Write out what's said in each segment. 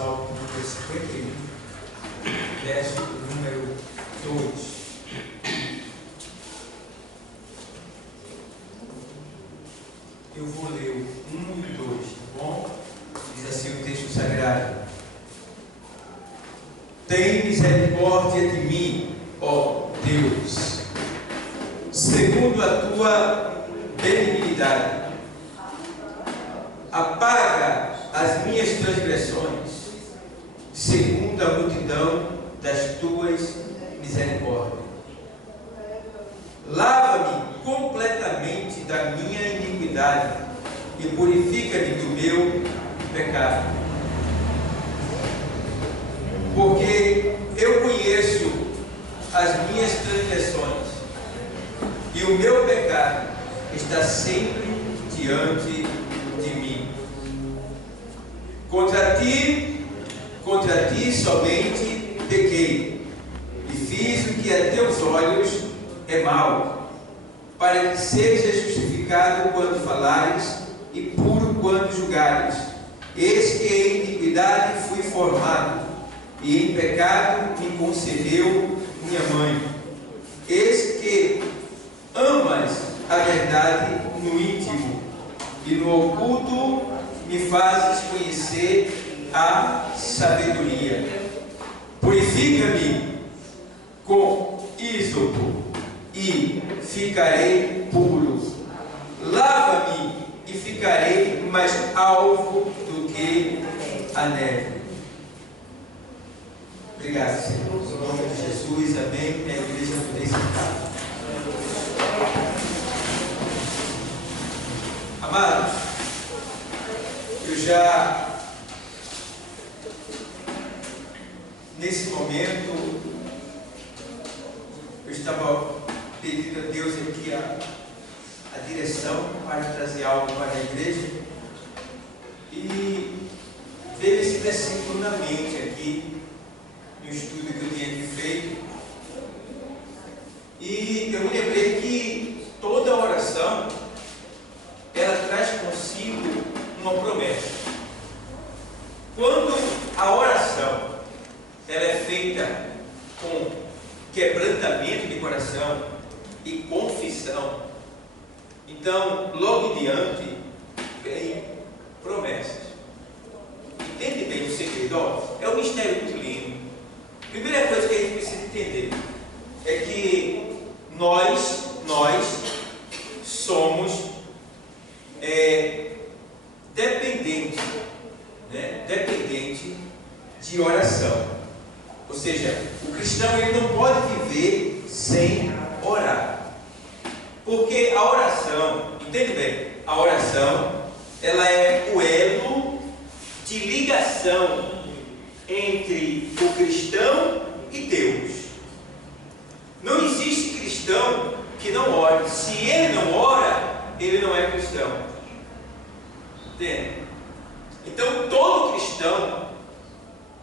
Salmo número 51, verso número 2. Eu vou ler o 1 e o 2, tá bom? Diz assim o texto sagrado: Tem misericórdia de mim, ó Deus, segundo a tua benignidade. Apaga as minhas transgressões, segundo a multidão das tuas misericórdias. Lava-me completamente da minha iniquidade e purifica-me do meu pecado. Porque eu conheço as minhas transgressões e o meu pecado está sempre diante de mim. Contra ti somente pequei e fiz o que a teus olhos é mau, para que seja justificado quando falares e puro quando julgares. Eis que em iniquidade fui formado, e em pecado me concebeu minha mãe. Eis que amas a verdade no íntimo, e no oculto me fazes conhecer a sabedoria. Purifica-me com ísopo e ficarei puro. Lava-me e ficarei mais alvo do que a neve. Obrigado, Senhor. Em nome de Jesus, amém. A igreja poder sentar. Amados, eu já, nesse momento, eu estava pedindo a Deus aqui a direção para trazer algo para a igreja, e veio esse versículo na mente aqui, no estudo que eu tinha aqui feito, e eu me lembrei que toda oração, ela traz consigo uma promessa. Quando a oração ela é feita com quebrantamento de coração e confissão, então logo diante vem promessas. Entende bem o segredo? É um mistério muito lindo. Primeira coisa que a gente precisa entender é que nós somos dependente de oração. Ou seja, o cristão ele não pode viver sem orar. Porque a oração, entende bem? A oração, ela é o elo de ligação entre o cristão e Deus. Não existe cristão que não ore. Se ele não ora, ele não é cristão. Entende? Então todo cristão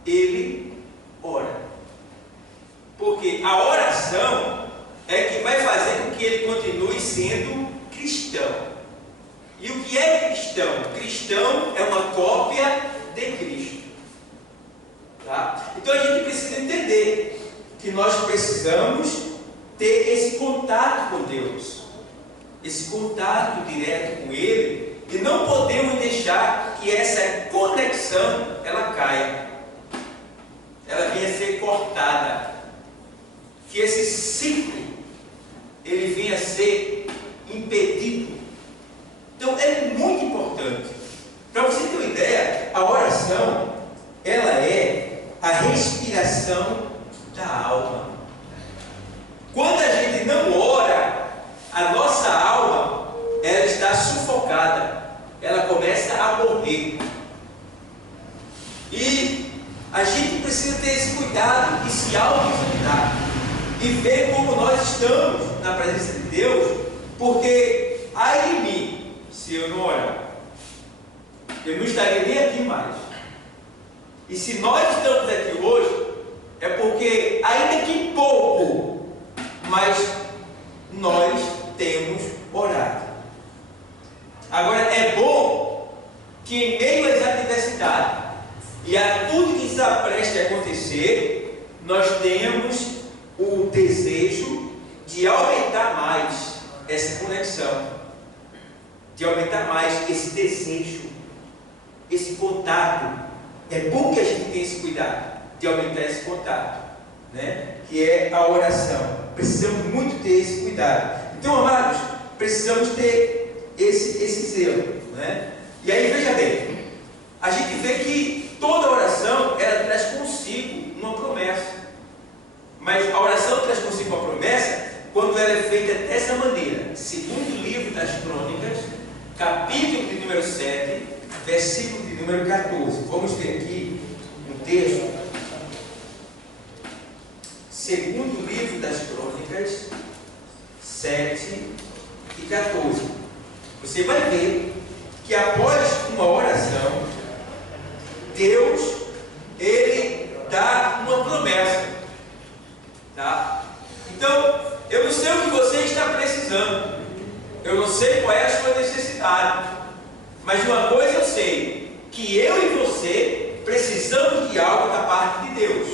ele ora, porque a oração é que vai fazer com que ele continue sendo cristão. E o que é cristão? Cristão é uma cópia de Cristo, tá? Então a gente precisa entender que nós precisamos ter esse contato com Deus, esse contato direto com Ele, e não podemos deixar que essa conexão ela caia, ela venha a ser cortada, que esse ciclo ele venha a ser impedido. Então é muito importante. Para você ter uma ideia, a oração ela é a respiração da alma. Quando a gente não ora, a nossa alma ela está sufocada, ela começa a morrer. E a gente precisa ter esse cuidado e se autoexaminar e ver como nós estamos na presença de Deus, porque ai de mim, se eu não orar, eu não estaria nem aqui mais. E se nós estamos aqui hoje, é porque ainda que pouco, mas nós temos orado. Agora é bom que em meio às adversidades, e a tudo que está prestes a acontecer, nós temos o desejo de aumentar mais essa conexão, de aumentar mais esse desejo, esse contato. É bom que a gente tenha esse cuidado de aumentar esse contato, né? Que é a oração. Precisamos muito ter esse cuidado. Então, amados, precisamos ter esse zelo, né? E aí, veja bem, a gente vê que toda oração, ela traz consigo uma promessa. Mas a oração traz consigo uma promessa quando ela é feita dessa maneira. Segundo o livro das Crônicas, capítulo de número 7, versículo de número 14. Vamos ver aqui um texto. Segundo o livro das Crônicas, 7 e 14. Você vai ver que após uma oração, Deus, Ele dá uma promessa. Tá? Então, eu não sei o que você está precisando. Eu não sei qual é a sua necessidade. Mas de uma coisa eu sei, que eu e você precisamos de algo da parte de Deus.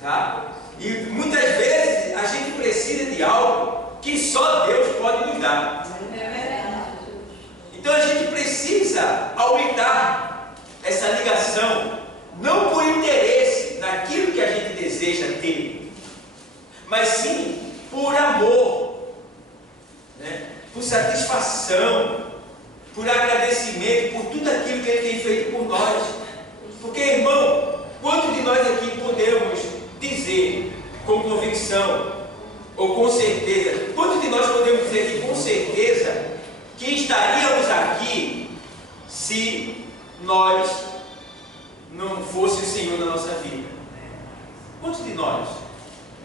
Tá? E muitas vezes a gente precisa de algo que só Deus pode nos dar. Então a gente precisa aumentar essa ligação, não por interesse naquilo que a gente deseja ter, mas sim por amor, né? Por satisfação, por agradecimento, por tudo aquilo que Ele tem feito por nós. Porque, irmão, quantos de nós aqui podemos dizer com convicção, ou com certeza, quantos de nós podemos dizer que com certeza que estaríamos aqui se nós não fosse o Senhor na nossa vida? Quantos de nós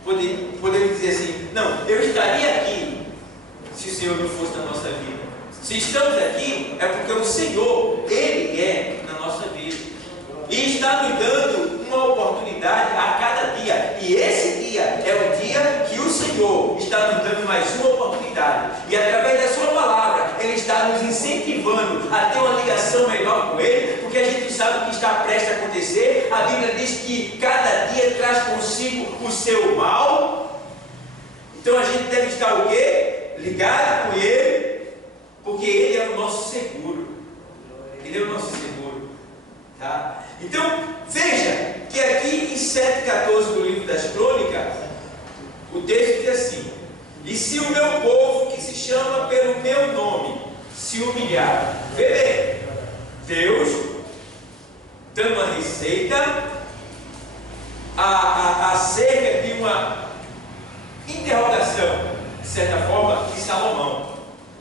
podemos dizer assim, não, eu estaria aqui se o Senhor não fosse na nossa vida? Se estamos aqui, é porque o Senhor, Ele é na nossa vida. E está nos dando uma oportunidade a cada dia. E esse dia é o dia que o Senhor está nos dando mais uma oportunidade. E através da sua palavra, Ele está nos incentivando a ter uma ligação melhor com Ele, porque a gente sabe o que está prestes a acontecer. A Bíblia diz que cada dia traz consigo o seu mal. Então a gente deve estar o quê? Ligado com Ele, porque Ele é o nosso seguro. Ele é o nosso seguro. Tá? Então, veja que aqui em 7,14 do livro das Crônicas, o texto diz assim: e se o meu povo, que se chama pelo meu nome, se humilhar, vê bem, Deus dando uma receita acerca de uma interrogação, de certa forma, de Salomão.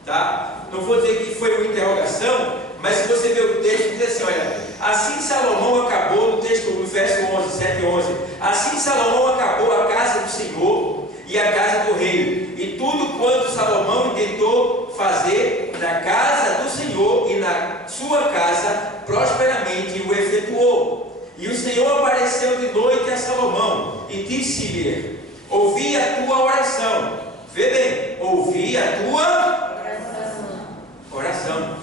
Tá? Não vou dizer que foi uma interrogação, mas se você ver o texto, diz assim, olha, assim Salomão acabou, no texto, no verso 11, 7 e 11, assim Salomão acabou a casa do Senhor e a casa do rei, e tudo quanto Salomão tentou fazer na casa do Senhor e na sua casa, prosperamente o efetuou. E o Senhor apareceu de noite a Salomão e disse-lhe: ouvi a tua oração. Vê bem, ouvi a tua oração.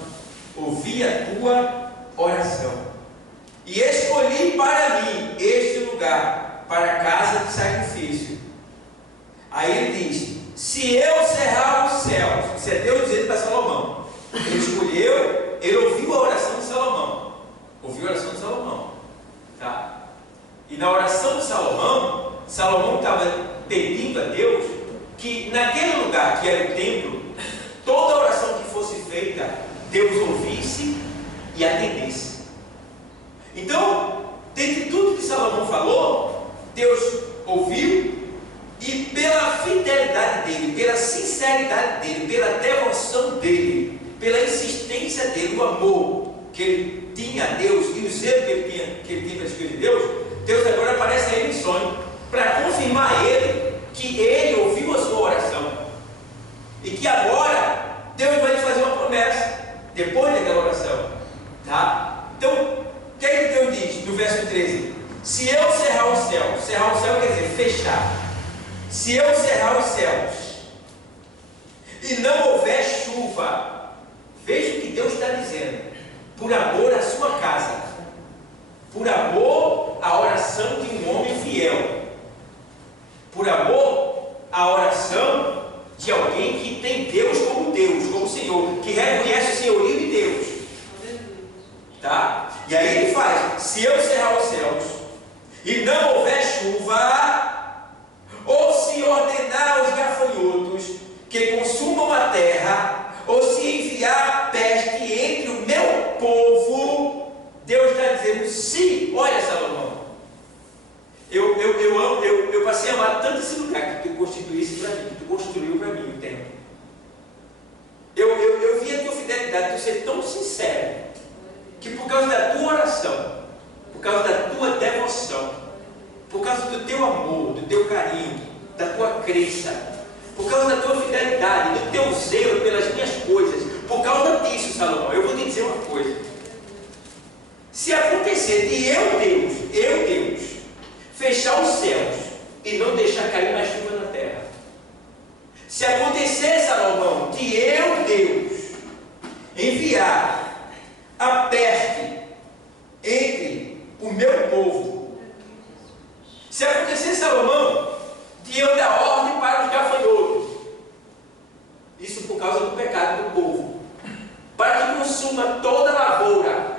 Ouvi a tua oração. E escolhi para mim este lugar, para a casa de sacrifício. Aí ele diz: se eu cerrar os céus, isso é Deus dizendo para Salomão. Ele escolheu, ele ouviu a oração de Salomão. Ouviu a oração de Salomão. Tá? E na oração de Salomão, Salomão estava pedindo a Deus que naquele lugar que era o templo, toda oração que fosse feita, Deus ouvisse e atendesse. Então, dentre tudo que Salomão falou, Deus ouviu, e pela fidelidade dele, pela sinceridade dele, pela devoção dele, pela insistência dele, o amor que ele tinha a Deus e o zelo que ele tinha para as coisas de Deus, Deus agora aparece a ele em sonho para confirmar a ele que ele ouviu a sua oração e que agora Deus vai lhe fazer uma promessa depois daquela oração. Tá? Então, o que é que Deus diz no verso 13? Se eu cerrar o céu quer dizer fechar. Se eu cerrar os céus e não houver chuva, veja o que Deus está dizendo, por amor à sua casa, Tá? E aí ele faz: se eu cerrar os céus e não houver chuva, ou se ordenar aos gafanhotos que consumam a terra, ou se enviar peste entre o meu povo, Deus está dizendo: se, olha, Salomão, eu passei a amar tanto esse lugar que tu constituísse para mim, que tu construiu para mim o templo. Eu vi a tua fidelidade, tu ser tão sincero, que por causa da tua oração, por causa da tua devoção, por causa do teu amor, do teu carinho, da tua crença, por causa da tua fidelidade, do teu zelo pelas minhas coisas, por causa disso, Salomão, eu vou te dizer uma coisa: se acontecer de eu Deus, fechar os céus e não deixar cair mais chuva na terra, se acontecer, Salomão, de eu Deus enviar a peste entre o meu povo, se acontecer, Salomão, de eu dar ordem para os gafanhotos, isso por causa do pecado do povo, para que consuma toda a lavoura,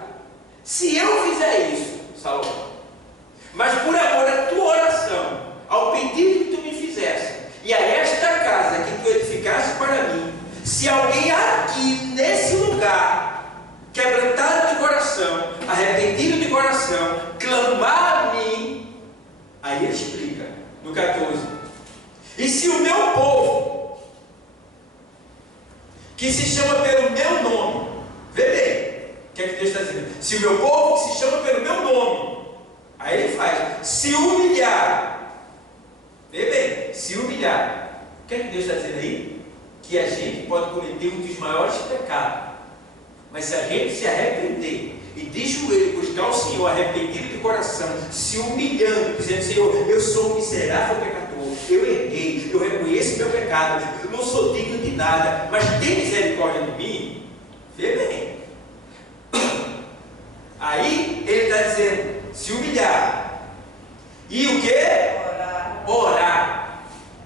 se eu fizer isso, Salomão, mas por amor à tua oração, ao pedido que tu me fizesse, e a esta casa que tu edificaste para mim, se alguém aqui nesse lugar, quebrantado de coração, arrependido de coração, clamar a mim, aí ele explica no 14: e se o meu povo, que se chama pelo meu nome, vê bem, o que é que Deus está dizendo? Se o meu povo, que se chama pelo meu nome, aí ele faz: se humilhar, vê bem, se humilhar, o que é que Deus está dizendo aí? Que a gente pode cometer um dos maiores pecados, mas se a gente se arrepender e de joelho buscar o Senhor, arrependido de coração, se humilhando, dizendo: Senhor, eu sou um miserável pecador, eu errei, eu reconheço meu pecado, eu não sou digno de nada, mas tem misericórdia de mim, vê bem. Aí ele está dizendo: se humilhar, e o que? Orar.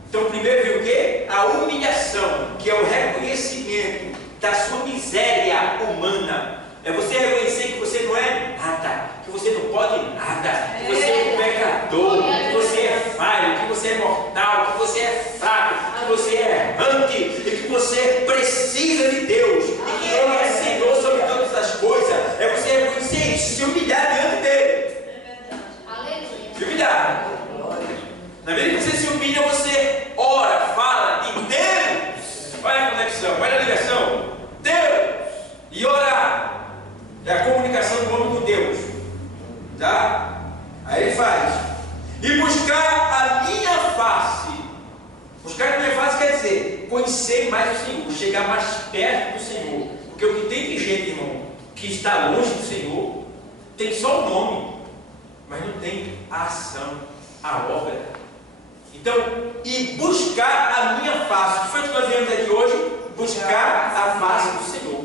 Então primeiro vem o que? A humilhação, que é o reconhecimento da sua miséria humana. É você reconhecer que você não é nada, que você não pode nada, que você é um pecador, que você é falho, que você é mortal, que você é fraco, que você é errante, e que você precisa de Deus, e que Ele é Senhor sobre todas as coisas. É você reconhecer isso, se humilhar diante dele. Se humilhar. Na medida que você se humilha, você ora, fala de Deus. Olha a conexão, olha a ligação. Deus. E orar. É a comunicação do homem com Deus. Tá? Aí ele faz: e buscar a minha face. Buscar a minha face quer dizer conhecer mais o Senhor, chegar mais perto do Senhor. Porque o que tem de gente, irmão, que está longe do Senhor, tem só o nome, mas não tem a ação, a obra. Então, e buscar a minha face. O que foi que nós viemos aqui hoje? Buscar a face do Senhor.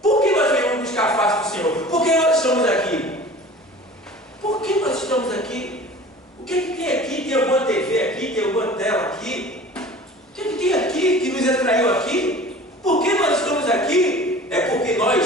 Por que nós viemos buscar a face do Senhor? Por que nós estamos aqui? Por que nós estamos aqui? O que é que tem aqui? Tem alguma TV aqui? Tem alguma tela aqui? O que é que tem aqui que nos atraiu aqui? Por que nós estamos aqui? É porque nós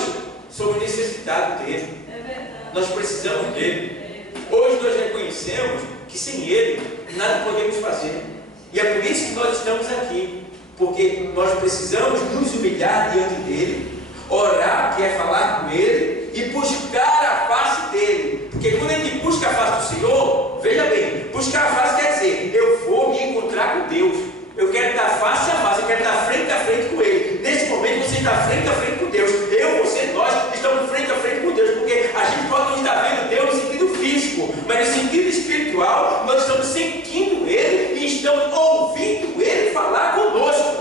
somos necessitados dele. É verdade. Nós precisamos dele. Hoje nós reconhecemos que sem ele nada podemos fazer. E é por isso que nós estamos aqui. Porque nós precisamos nos humilhar diante dele, orar, que é falar com ele, e buscar a face dele. Porque quando a gente busca a face do Senhor, veja bem, buscar a face quer dizer: eu vou me encontrar com Deus, eu quero estar face a face, eu quero estar frente a frente com ele. Nesse momento você está frente a frente com Deus. Eu, você, nós estamos frente a frente com Deus, porque a gente pode não estar vendo Deus no sentido físico, mas no sentido espiritual nós estamos sentindo ele e estamos ouvindo ele falar conosco.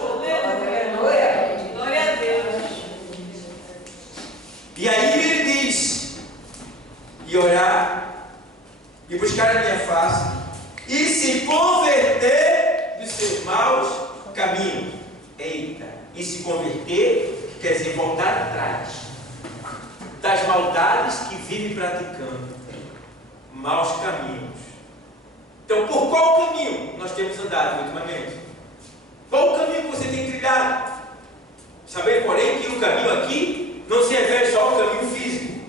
Glória a Deus. E aí ele diz: e orar, e buscar a minha face, e se converter dos seus maus caminhos. Eita, e se converter, que quer dizer voltar atrás das maldades que vive praticando, maus caminhos. Então, por qual caminho nós temos andado ultimamente? Qual o caminho que você tem trilhado? Saber, porém, que o caminho aqui não se refere só ao caminho físico,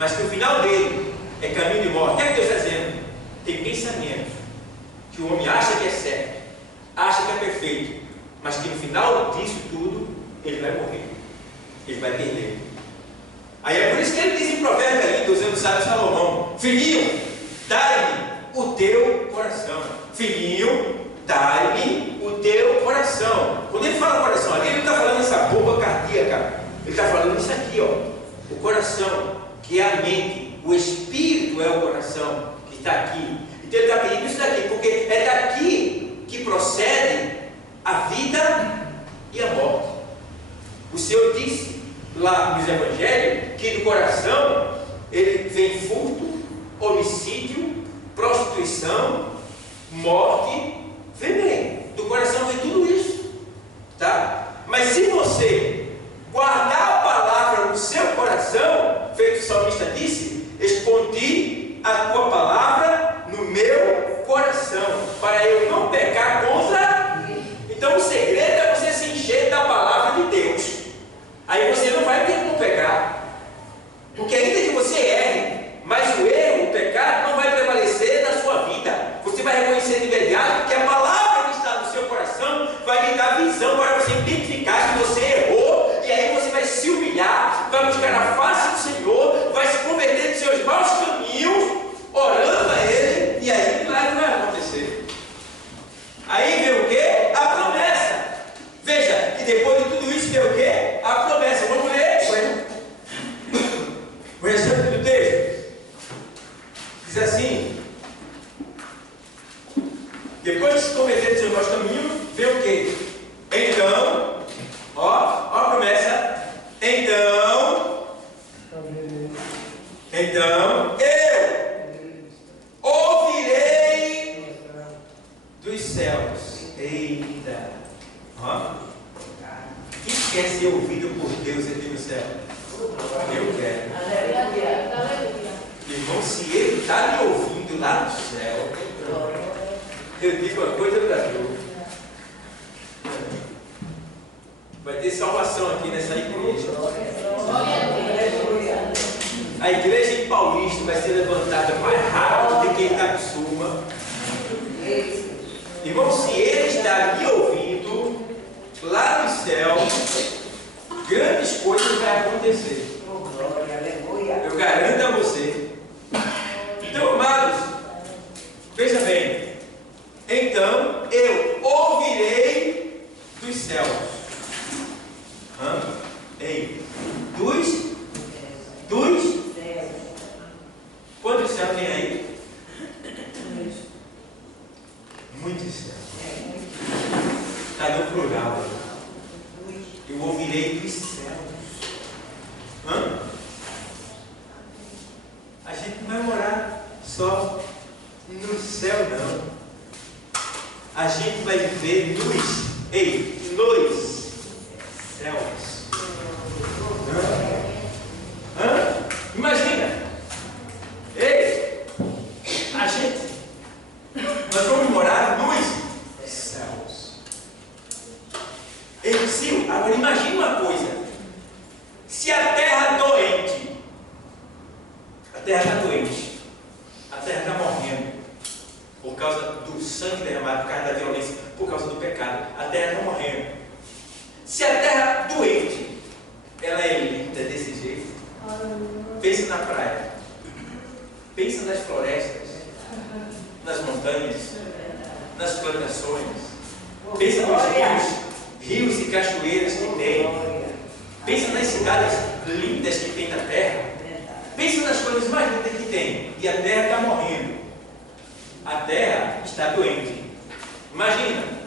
mas que o final dele é caminho de morte. O que é que Deus está dizendo? Tem pensamentos que o homem acha que é certo, acha que é perfeito, mas que no final disso tudo ele vai morrer, ele vai perder. Aí é por isso que ele diz em Provérbios ali, usando o sábio Salomão: filhinho, dai-me o teu coração. Filhinho, dai-me o teu coração. Quando ele fala coração ali, ele não está falando essa bomba cardíaca, ele está falando isso aqui, ó, o coração, que é a mente, o espírito é o coração que está aqui. Então ele está pedindo isso daqui, porque é daqui que procede a vida e a morte. O Senhor disse lá nos Evangelhos que do coração ele vem furto, homicídio, prostituição, morte, veneno. Do coração vem tudo isso, tá? Mas se você guardar a palavra no seu coração, feito o salmista disse: escondi a tua palavra no meu coração, para eu não pecar contra. Então o segredo é você se encher da palavra de Deus. Aí você não vai ter como pecar, porque ainda que você erre, mas o erro, o pecado não vai prevalecer na sua vida. Você vai reconhecer de imediato que a palavra que está no seu coração vai lhe dar visão para você identificar que você errou, e aí você vai se humilhar, vai buscar a face do Senhor, vai se converter dos seus maus caminhos, orando a Ele, e aí milagre vai acontecer. Aí vem o que? A promessa. Veja, que depois de tudo isso vem o que? A promessa. Vamos ler o restante do texto. Diz assim: depois de se converter dos seus maus caminhos, vem o que? Então, ó a promessa. Então eu ouvirei dos céus. Eita! Ó. Quem quer ser ouvido por Deus aqui no céu? Eu quero. Irmão, se Ele está me ouvindo lá no céu, eu digo uma coisa para tu: vai ter salvação aqui nessa igreja. A igreja em Paulista vai ser levantada mais rápido do que Itapsuma. Irmão, se Ele está me ouvindo lá no céu, grandes coisas vão acontecer. Eu garanto a você. Então, amados, veja bem. Então eu ouvirei dos céus. Ei, dos quantos céus tem aí? Muitos céus. Está no plural. Eu ouvirei dos céus. A gente não vai morar só no céu, não. A gente vai viver nos céus. Imagina. Nós vamos morar nos céus. Agora imagine uma coisa: se a terra doente, a terra está doente, a terra está morrendo por causa do sangue derramado, por causa da violência, por causa do pecado, a terra está morrendo. Se a terra doente, ela é linda desse jeito, pensa na praia, pensa nas florestas, nas montanhas, nas plantações, pensa nos rios e cachoeiras que tem, pensa nas cidades lindas que tem na terra, pensa nas coisas mais lindas que tem, e a terra está morrendo, a terra está doente. Imagina.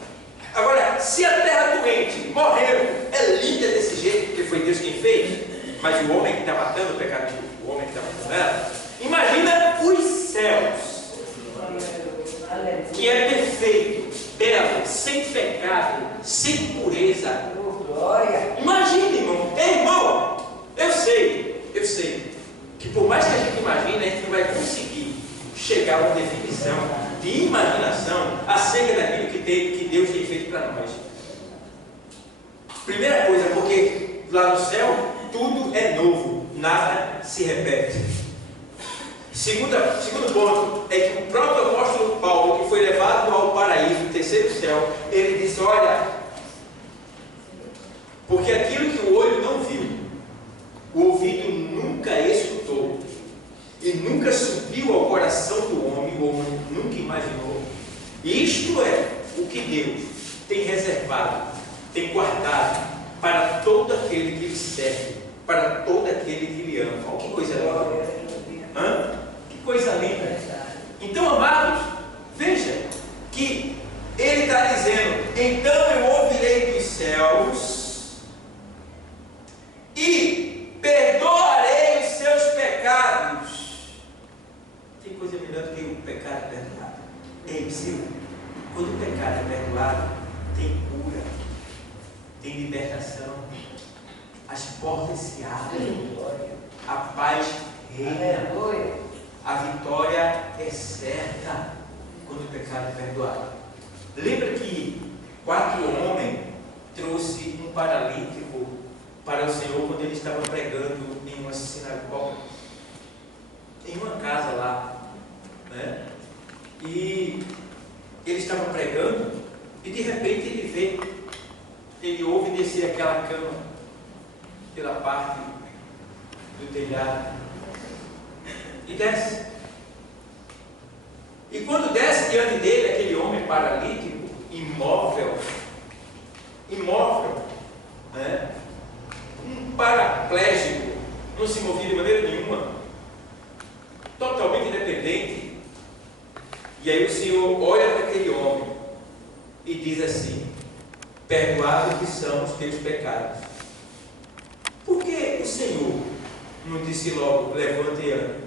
Agora, se a terra doente, morreu, é linda desse jeito, porque foi Deus quem fez, mas o homem que está matando o pecado, o homem que está matando ela, imagina os céus, que é perfeito, belo, sem pecado, sem pureza. Imagine, irmão, eu sei, que por mais que a gente imagine, a gente não vai conseguir chegar a uma definição de imaginação acerca daquilo que Deus tem feito para nós. Primeira coisa, porque lá no céu tudo é novo, nada se repete. Segundo ponto é que o próprio apóstolo Paulo, que foi levado ao paraíso, o terceiro céu, ele diz: olha, porque aquilo que o olho não viu, o ouvido nunca escutou, e nunca subiu ao coração do homem, o homem nunca imaginou, isto é o que Deus tem reservado, tem guardado para todo aquele que lhe serve, para todo aquele que lhe ama. Olha que coisa linda! Que coisa linda! Então, amados, veja que ele está dizendo: então eu ouvirei dos céus e perdoarei os seus pecados. Tem coisa melhor do que o pecado perdoado? É isso. Quando o pecado é perdoado, tem cura, tem libertação, as portas se abrem, a paz reina, a vitória é certa quando o pecado é perdoado. Lembra que 4 homens trouxe um paralítico para o Senhor quando ele estava pregando em uma sinagoga, em uma casa lá, né? E ele estava pregando e de repente ele ouve descer aquela cama pela parte do telhado e desce. E quando desce diante dele aquele homem paralítico, imóvel, né? Um paraplégico, não se movia de maneira nenhuma, totalmente independente. E aí o Senhor olha para aquele homem e diz assim: perdoados que são os teus pecados. Por que o Senhor não disse logo: levante e ande?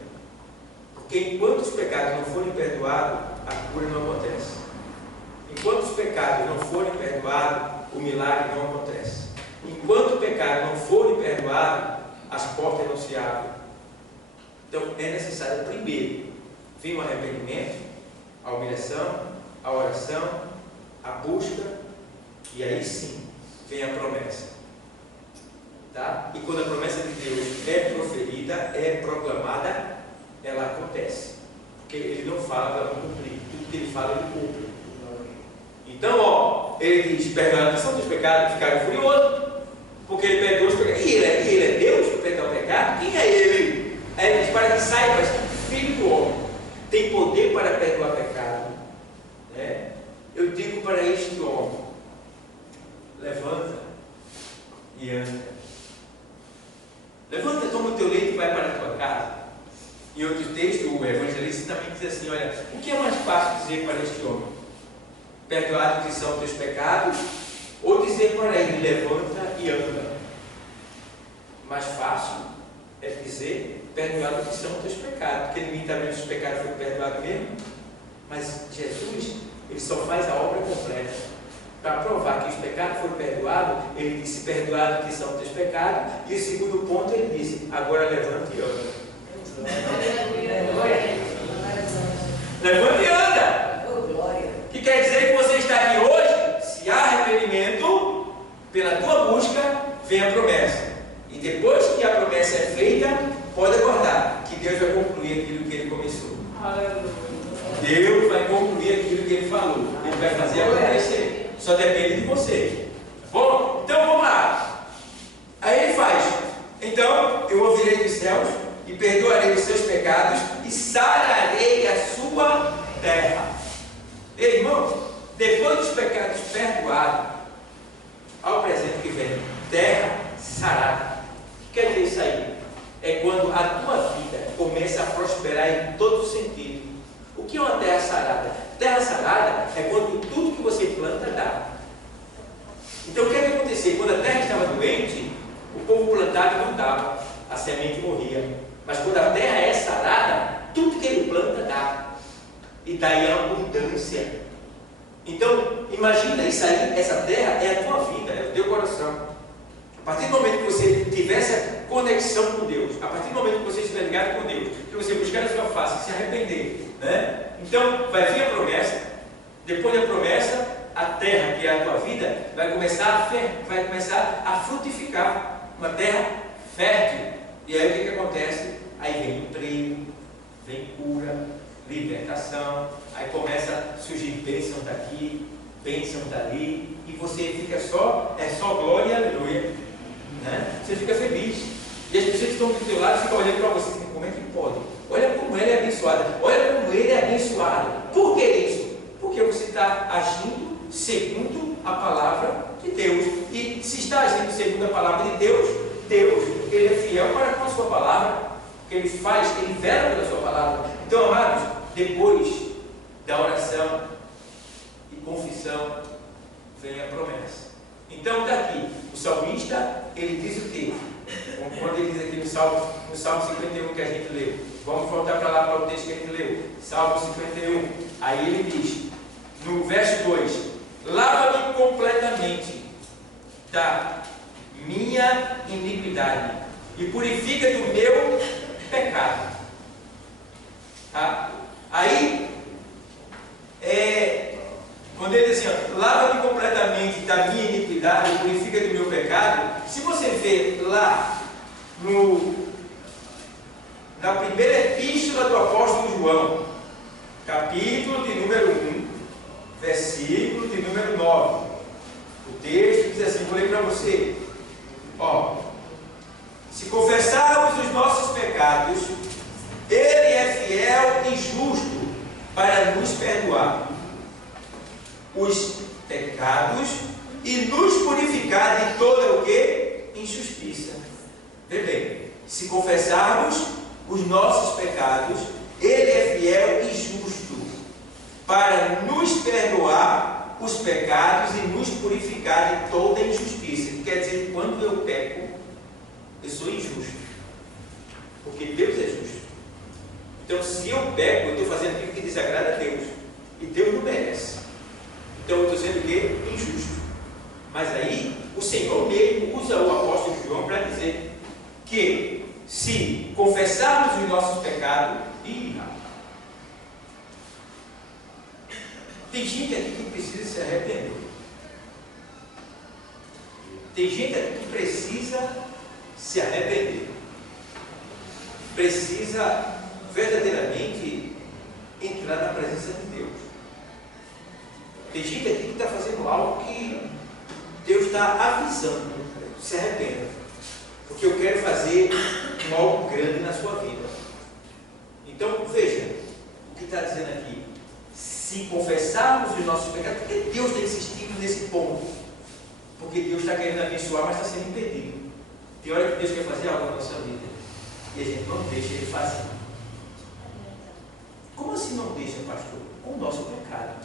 Porque enquanto os pecados não forem perdoados, a cura não acontece. Enquanto os pecados não forem perdoados, o milagre não acontece. Enquanto o pecado não forem perdoados, as portas não se abrem. Então é necessário primeiro vir o arrependimento, a humilhação, a oração, a busca, e aí sim vem a promessa. Tá? E quando a promessa de Deus é proferida, é proclamada, ela acontece. Porque ele não fala para não cumprir. Tudo que ele fala, ele cumpre. Então, ele diz: perdoar são dos pecados, ficaram furiosos, porque ele perdoou os pecados. E ele é Deus para perdoar o pecado? Quem é ele? Aí ele diz: para que saibas que o Filho do Homem tem poder para perdoar pecado. Né? Eu digo para este homem: levanta e anda. Levanta, toma o teu leito e vai para a tua casa. Em outro texto, o evangelista também diz assim: olha, o que é mais fácil dizer para este homem? Perdoados que são teus pecados, ou dizer para ele: levanta e anda? Mais fácil é dizer: perdoados que são teus pecados, porque ninguém está vendo se os pecados foram perdoados mesmo. Mas Jesus, ele só faz a obra completa. Para provar que os pecados foram perdoados, ele disse: perdoados que são teus pecados. E o segundo ponto, ele disse: agora levanta e anda. Levanta e anda. Que quer dizer que você está aqui hoje, se há arrependimento, pela tua busca, vem a promessa. E depois que a promessa é feita, pode aguardar que Deus vai concluir aquilo que ele começou. Deus vai concluir aquilo que ele falou. Ele vai fazer acontecer. Só depende de você. Bom, então vamos lá. Aí ele faz: então eu ouvirei dos céus e perdoarei os seus pecados e sararei a sua terra. Ei, irmão, depois dos pecados perdoados, ao presente que vem, terra sarada. O que quer dizer isso aí? É quando a tua vida começa a prosperar em todo sentido. O que é uma terra sarada? Terra sarada é quando tudo que você planta dá. Então o que é que acontecia? Quando a terra estava doente, o povo plantava e não dava, a semente morria. Mas quando a terra é sarada, tudo que ele planta dá. E daí a abundância. Então, imagina isso aí, essa terra é a tua vida, é o teu coração. A partir do momento que você tiver essa conexão com Deus, a partir do momento que você estiver ligado com Deus, que você buscar a sua face, se arrepender, né? Então, vai vir a promessa. Depois da promessa, a terra que é a tua vida vai começar a frutificar. Uma terra fértil. E aí o que acontece? Aí vem emprego, vem cura, libertação, aí começa a surgir bênção daqui, bênção dali, e você fica só glória e aleluia, né? Você fica feliz, e as pessoas que estão do teu lado ficam olhando para você, como é que pode? Olha como ele é abençoado, olha como ele é abençoado. Por que isso? Porque você está agindo segundo a palavra de Deus, e se está agindo segundo a palavra de Deus, ele é fiel para com a sua palavra, que ele faz, ele vela pela sua palavra. Então, amados, depois da oração e confissão, vem a promessa. Então, daqui, o salmista, ele diz o quê? Quando ele diz aqui no Salmo 51 que a gente leu, vamos voltar para lá para o texto que a gente leu, Salmo 51, aí ele diz, no verso 2, lava-me completamente da minha iniquidade e purifica do meu pecado. Tá? Aí, quando ele diz assim, lava-me completamente da minha iniquidade e purifica do meu pecado, se você ver lá na primeira epístola do apóstolo João, capítulo de número 1, versículo de número 9, o texto diz assim, vou ler para você, se confessarmos os nossos pecados, ele é fiel e justo para nos perdoar os pecados e nos purificar de toda o que? Injustiça. Vê bem, se confessarmos os nossos pecados, ele é fiel e justo para nos perdoar os pecados e nos purificar de toda injustiça. Quer dizer que quando eu peco, eu sou injusto, porque Deus é justo. Então, se eu peco, eu estou fazendo aquilo que desagrada a Deus, e Deus não merece. Então, eu estou sendo o quê? Injusto. Mas aí, o Senhor mesmo usa o apóstolo João para dizer que se confessarmos os nossos pecados, tem gente aqui que precisa se arrepender. Tem gente aqui que precisa se arrepender. Precisa verdadeiramente entrar na presença de Deus. Tem gente aqui que está fazendo algo que Deus está avisando. Se arrependa. Porque eu quero fazer algo grande na sua vida. Então, veja o que está dizendo aqui. Se confessarmos os nossos pecados, por que Deus está insistindo nesse ponto? Porque Deus está querendo abençoar, mas está sendo impedido. Tem hora que Deus quer fazer algo na nossa vida e a gente não deixa Ele fazer. Como assim não deixa, pastor? Com o nosso pecado.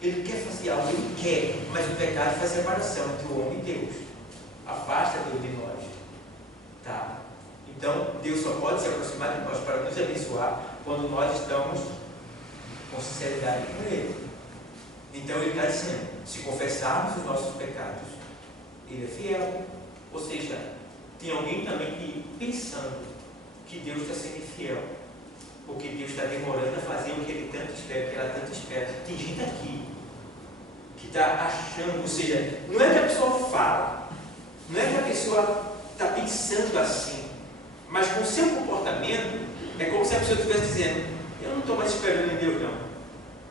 Ele quer fazer algo, Ele quer, mas o pecado faz separação entre o homem e Deus. Afasta Deus de nós. Tá? Então, Deus só pode se aproximar de nós para nos abençoar quando nós estamos com sinceridade com Ele. Então Ele está dizendo, se confessarmos os nossos pecados, Ele é fiel. Ou seja, tem alguém também que pensando que Deus está sendo infiel, porque Deus está demorando a fazer o que Ele tanto espera, que ela tanto espera. Tem gente aqui que está achando, ou seja, não é que a pessoa fala, não é que a pessoa está pensando assim, mas com o seu comportamento é como se a pessoa estivesse dizendo, eu não estou mais esperando em Deus não.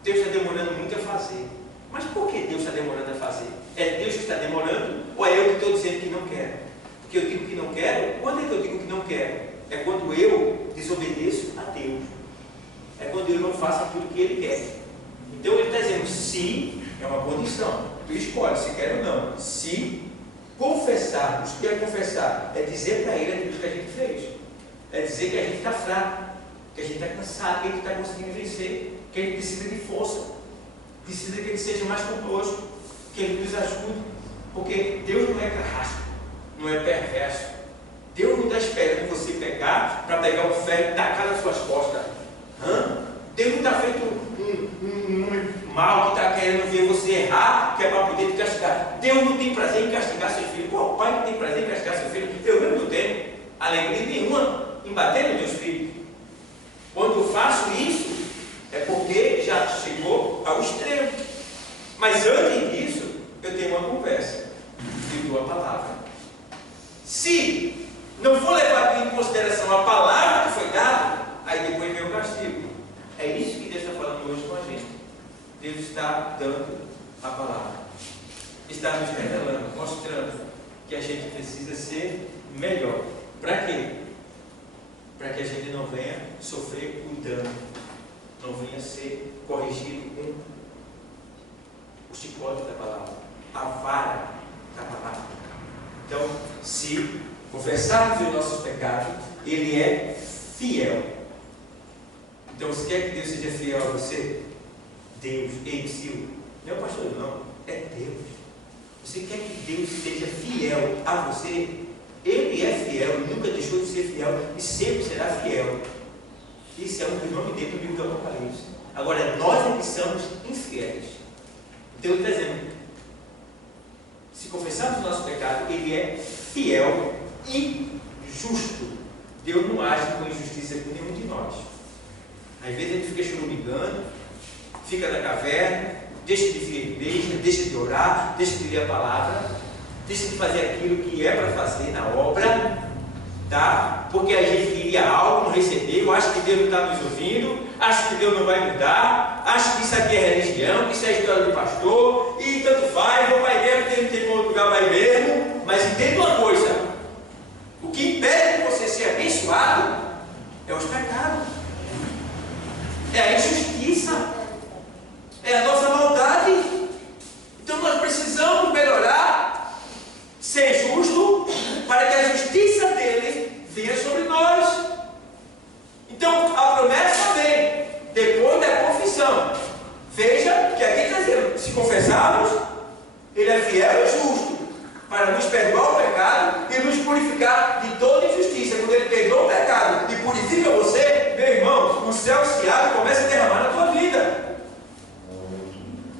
Deus está demorando muito a fazer. Mas por que Deus está demorando a fazer? É Deus que está demorando ou é eu que estou dizendo que não quero? Porque eu digo que não quero, quando é que eu digo que não quero? É quando eu desobedeço a Deus. É quando eu não faço aquilo que Ele quer. Então Ele está dizendo, se é uma condição, tu escolhe se quer ou não. Se confessarmos, o que é confessar? É dizer para Ele aquilo que a gente fez. É dizer que a gente está fraco, que a gente está cansado, que a gente está conseguindo vencer, que a gente precisa de força, precisa que Ele seja mais conosco, que Ele nos ajude, porque Deus não é carrasco, não é perverso. Deus não está esperando você pegar para pegar um ferro e tacar nas suas costas. Deus não está feito um mal que está querendo ver você errar, que é para poder te castigar. Deus não tem prazer em castigar seu filho. Qual pai não tem prazer em castigar seu filho? Eu mesmo não tenho alegria nenhuma em bater nos meus filhos. Quando eu faço isso, é porque já chegou ao extremo. Mas antes disso, eu tenho uma conversa e dou a palavra. Se não for levado em consideração a palavra que foi dada, aí depois vem o castigo. Deus está dando a palavra, está nos revelando, mostrando que a gente precisa ser melhor. Para quê? Para que a gente não venha sofrer o dano, não venha ser corrigido com o chicote da palavra, a vara da palavra. Então, se confessarmos os nossos pecados, Ele é fiel. Então, você quer que Deus seja fiel a você? Deus, Silvio, não é o pastor, não, é Deus. Você quer que Deus seja fiel a você? Ele é fiel, nunca deixou de ser fiel e sempre será fiel. Esse é o nome dele no livro do Apocalipse. Agora, nós é que somos infiéis. Então, ele está dizendo: se confessarmos o nosso pecado, Ele é fiel e justo. Deus não age com injustiça com nenhum de nós. Às vezes a gente fica choramingando, fica na caverna, deixa de vir à igreja, deixa de orar, deixa de ler a palavra, deixa de fazer aquilo que é para fazer na obra, tá? Porque a gente queria algo, não recebeu, acha que Deus não está nos ouvindo, acha que Deus não vai mudar, acha que isso aqui é religião, que isso é história do pastor, e tanto faz, vou para a igreja porque não tem outro lugar para ir mesmo. Mas entenda uma coisa: o que impede de você ser abençoado é os pecados, é a injustiça, é a nossa maldade. Então nós precisamos melhorar, ser justo, para que a justiça dele venha sobre nós. Então a promessa vem depois da confissão. Veja que aqui está dizendo: se confessarmos, Ele é fiel e justo para nos perdoar o pecado e nos purificar de toda injustiça. Quando Ele perdoa o pecado e purifica você, meu irmão, o céu se abre e começa a derramar na tua vida.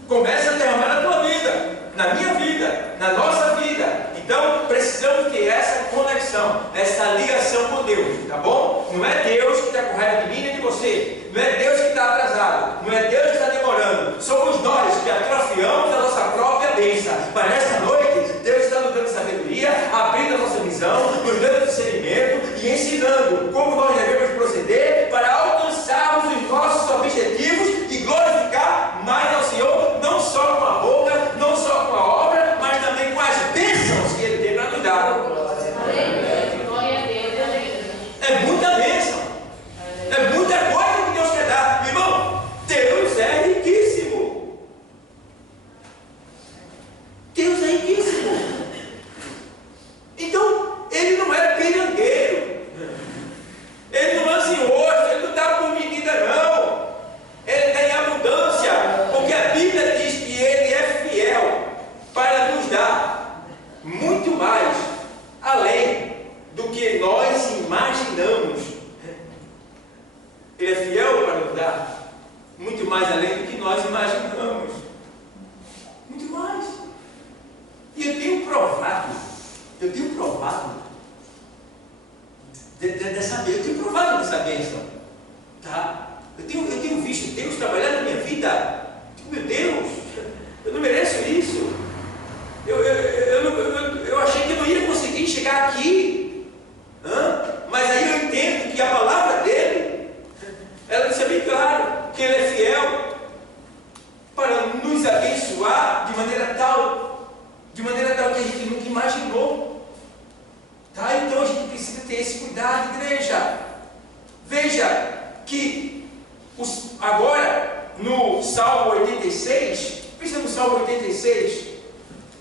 Começa a derramar na tua vida, na minha vida, na nossa vida. Então precisamos ter essa conexão, essa ligação com Deus, tá bom? Não é Deus que está com raiva de mim nem de você, não é Deus que está atrasado, não é Deus que está demorando, somos nós que atrofiamos a nossa própria bênção. Mas nesta noite, Deus está nos dando sabedoria, abrindo a nossa visão, nos dando discernimento e ensinando como nós devemos proceder para alcançarmos os nossos objetivos e glorificar mais ao Senhor, não só com a boca, não só com a obra, mas também com as bênçãos que Ele tem para nos dar. É muita bênção, é muita coisa que Deus quer dar, irmão. Deus é riquíssimo. Deus é riquíssimo. Então, Ele não é pirangueiro, Ele não lança em rosto, Ele não dá por medida, não. Ele tem abundância, porque a Bíblia diz que Ele é fiel para nos dar muito mais, além do que nós imaginamos. Ele é fiel para nos dar muito mais além do que nós imaginamos. Muito mais. E eu tenho provado dessa bênção, tá? Eu tenho visto Deus trabalhar na minha vida. Meu Deus, eu não mereço isso. Eu achei que eu não ia conseguir chegar aqui, mas aí eu entendo que a palavra dele, ela deixa bem claro que Ele é fiel para nos abençoar de maneira tal que a gente nunca imaginou, tá? Então a gente precisa ter esse cuidado, igreja. Veja que agora no Salmo 86, pensa no Salmo 86,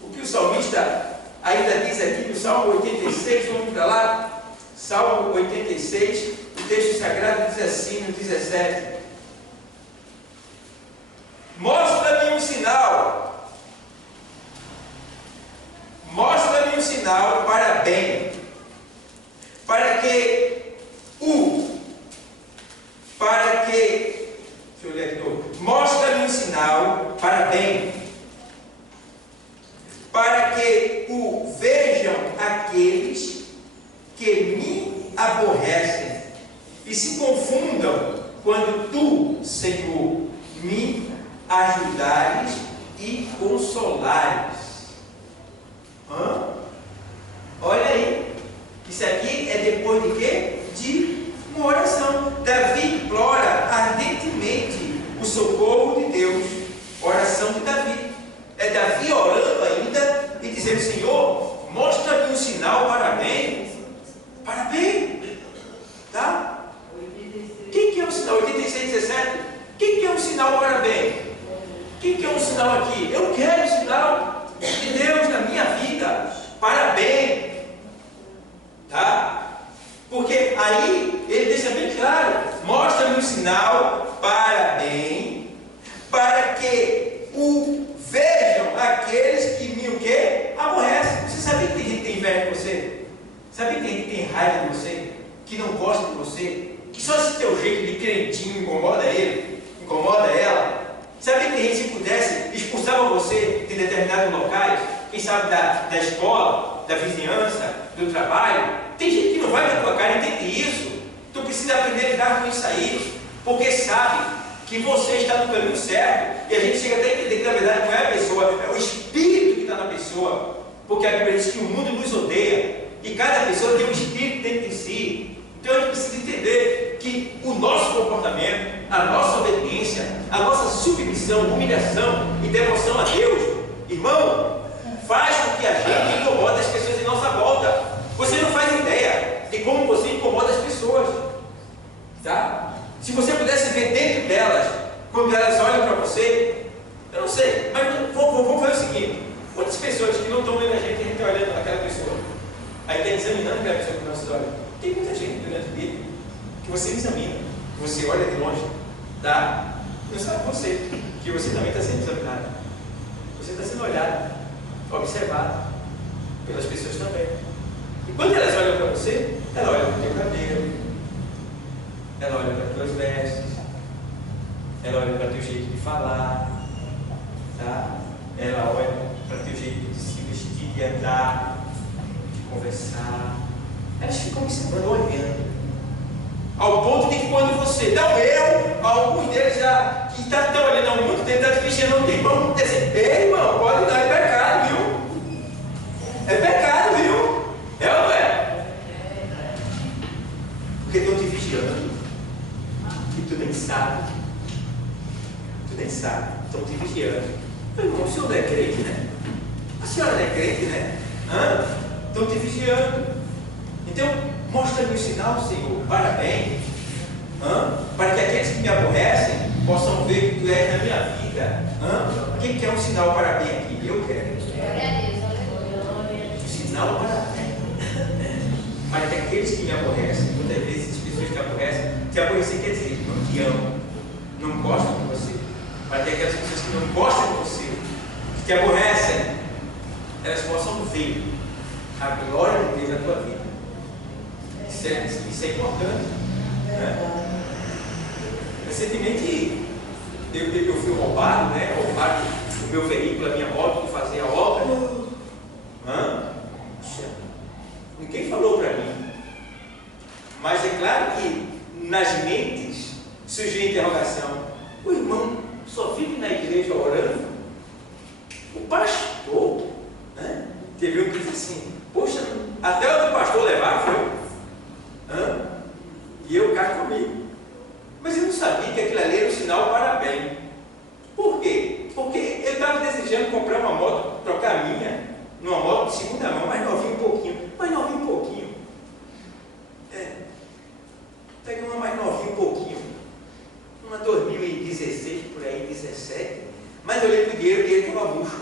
o que o salmista ainda diz aqui no Salmo 86, vamos para lá, Salmo 86, o texto sagrado diz assim no 17: mostra-me um sinal para bem, para que deixa eu ler aqui de novo. Mostra-me um sinal para bem, para que o vejam aqueles que me aborrecem e se confundam quando tu, Senhor, me ajudares e consolares. Olha aí, isso aqui é depois de quê? De uma oração. Davi implora ardentemente o socorro de Deus. dizendo: Senhor, mostra-me um sinal para bem. Para bem. Tá? O que é um sinal? 86, 17. O que é um sinal para bem? O que é um sinal aqui? Eu quero um sinal de Deus na minha vida. Para bem. Tá? Porque aí ele deixa bem claro: mostra-me um sinal para bem, para que o vejam aqueles que me o quê? Aborrecem. Você sabia que tem gente que tem inveja de você? Sabia que tem gente que tem raiva de você? Que não gosta de você? Que só esse teu jeito de crentinho incomoda ele? Incomoda ela? Sabia que tem gente, se pudesse, expulsava você de determinados locais? Quem sabe da escola, da vizinhança, do trabalho? Tem gente que não vai na tua cara, entende isso? Tu precisa aprender a lidar com isso aí, porque sabe que você está no caminho certo. E a gente chega até a entender que na verdade não é a pessoa, é o espírito que está na pessoa. Porque a Bíblia diz que o mundo nos odeia, e cada pessoa tem um espírito dentro de si. Então a gente precisa entender que o nosso comportamento, a nossa obediência, a nossa submissão, humilhação e devoção a Deus, irmão, faz com que a gente incomode as pessoas em nossa volta. Você não faz ideia de como você incomoda as pessoas, tá? Se você pudesse ver dentro delas, quando elas olham para você, eu não sei, mas vamos fazer o seguinte: quantas pessoas que não estão vendo a gente está olhando para aquela pessoa, aí está examinando aquela pessoa com nossos olhos? Tem muita gente durante o dia que você examina, que você olha de longe, tá? Não sabe você, que você também está sendo examinado, você está sendo olhado, observado pelas pessoas também. E quando elas olham para você, ela olha para o teu cabelo, ela olha para as tuas vestes, ela olha para o teu jeito de falar, tá? Ela olha para o teu jeito de se vestir, de andar, de conversar. Elas ficam observando, olhando, ao ponto de que quando você, não eu, alguns deles já que estão olhando há muito tempo, está te vigiando há um tempão, dizer: ei, irmão, pode dar, é pecado, viu? É pecado, viu? É ou não é? Porque estão te vigiando e tu nem sabe. Tu nem sabe. Estão te vigiando. Meu irmão, o senhor não é crente, né? A senhora não é crente, né? Estão te vigiando. Então, mostra-me o sinal, Senhor, para bem, para que aqueles que me aborrecem possam ver que tu és na minha vida. Quem quer um sinal para bem aqui? Eu quero. Um sinal para bem. Para que aqueles que me aborrecem, muitas vezes as pessoas que te aborrecem quer dizer que não te amam, não gostam de você. Para que aquelas pessoas que não gostam de você, que te aborrecem, elas possam ver a glória de Deus na tua vida. Isso é importante, né? Recentemente eu fui roubado, né? Roubaram o meu veículo, a minha moto, para fazer a obra. Ninguém falou para mim. Mas é claro que nas mentes surgiu a interrogação: o irmão só vive na igreja orando? O pastor, né? Teve um que disse assim: poxa, até o pastor levaram, foi? E eu cá comigo. Mas eu não sabia que aquilo ali era um sinal para bem. Por quê? Porque eu estava desejando comprar uma moto, trocar a minha, numa moto de segunda mão, mais novinho um pouquinho. Peguei uma mais novinha um pouquinho. Uma 2016, por aí, 17. Mas eu olhei para o dinheiro estava murcho.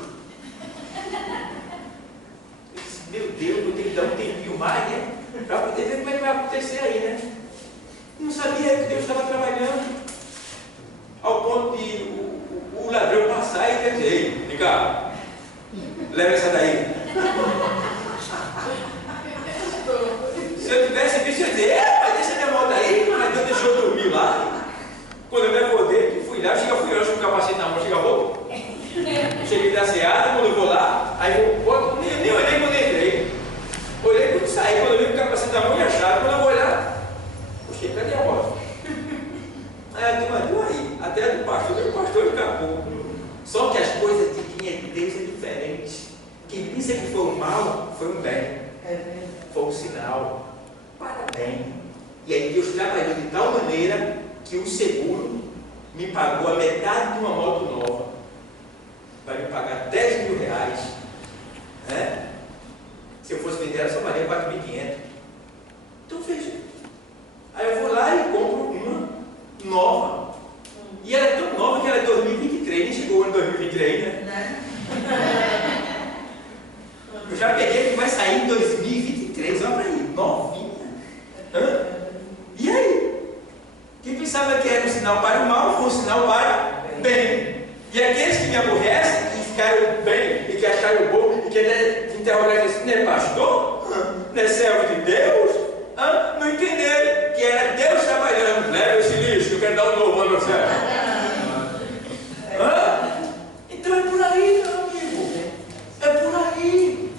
Eu disse: meu Deus, eu tenho que dar um tempinho mais, né? Para poder ver como é que vai acontecer aí, né? Não sabia que Deus estava trabalhando ao ponto de o ladrão passar e dizer: ei, vem cá, leva essa daí. Se eu tivesse visto, eu ia dizer: mas deixa minha moto aí, mas Deus deixou eu dormir lá. Quando eu me acordei, fui lá, fui eu com o capacete na mão, vou. Cheguei da seada, quando eu vou lá, aí eu nem olhei quando entrei. Olhei quando saí, quando eu vi o capacete na mão e a chave, quando eu vou olhar, poxa, cadê a moto? Aí a turma deu aí, até do pastor, o pastor escapou. Só que as coisas de quem é de Deus é diferente. Quem pensa que foi um mal, foi um bem. Foi um sinal. Parabéns. E aí Deus trabalhou de tal maneira que o seguro me pagou a metade de uma moto nova. Vai me pagar 10 mil reais. Né? Então veja. Aí eu vou lá e compro uma nova. E ela é tão nova que ela é 2023, nem chegou o ano 2023, né? Eu já peguei que vai sair em 2023, olha aí, novinha. Hã? E aí? Quem pensava que era um sinal para o mal, foi um sinal para o bem. E aqueles que me aborrecem, que ficaram bem, e que acharam bom, e que até interrogaram assim, não é pastor? Não é servo de Deus? Não entenderam que era Deus trabalhando. Leva esse lixo, que eu quero dar um novo ano no céu. Então é por aí, meu amigo. É por aí.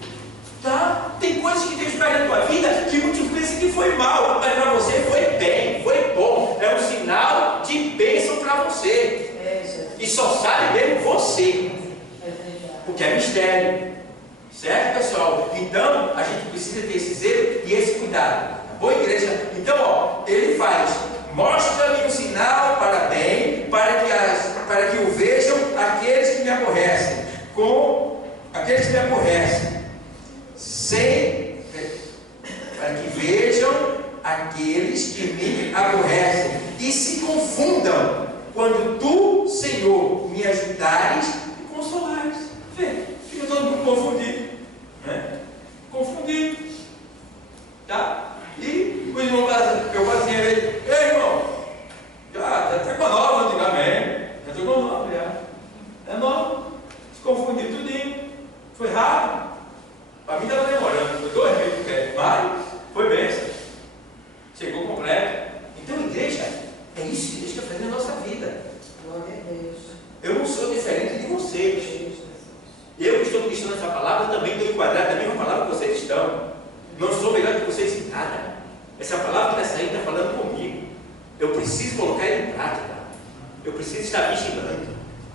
Tá? Tem coisas que Deus faz na tua vida que muitos pensam que foi mal, mas para você foi bem, foi bom. É um sinal de bênção para você. E só sabe mesmo você. Porque é mistério. Certo, pessoal? Então, a gente precisa ter esse zelo e esse cuidado. Boa igreja. Então, ó, ele faz. Mostra-me um sinal para bem, para que o vejam aqueles que me aborrecem. Com aqueles que me aborrecem. Para que vejam aqueles que me aborrecem e se confundam quando tu, Senhor, me ajudares e consolares. Vê, fica todo mundo confundido, né? Confundido, tá? E o irmão, eu falo assim, ei, irmão, já está com a nova, diga amém, já estou com a nova, já é nova, se confundiu tudinho, foi rápido. Para mim estava demorando, foi 2 meses de crédito, mas foi bênção. Chegou completo. Então, igreja, é isso que Deus está fazendo na nossa vida. Glória a Deus. Eu não sou diferente de vocês. Eu que estou ministrando essa palavra também estou enquadrado na mesma palavra que vocês estão. Não sou melhor que vocês em nada. Essa palavra que está saindo está falando comigo. Eu preciso colocar ela em prática. Eu preciso estar vigilante.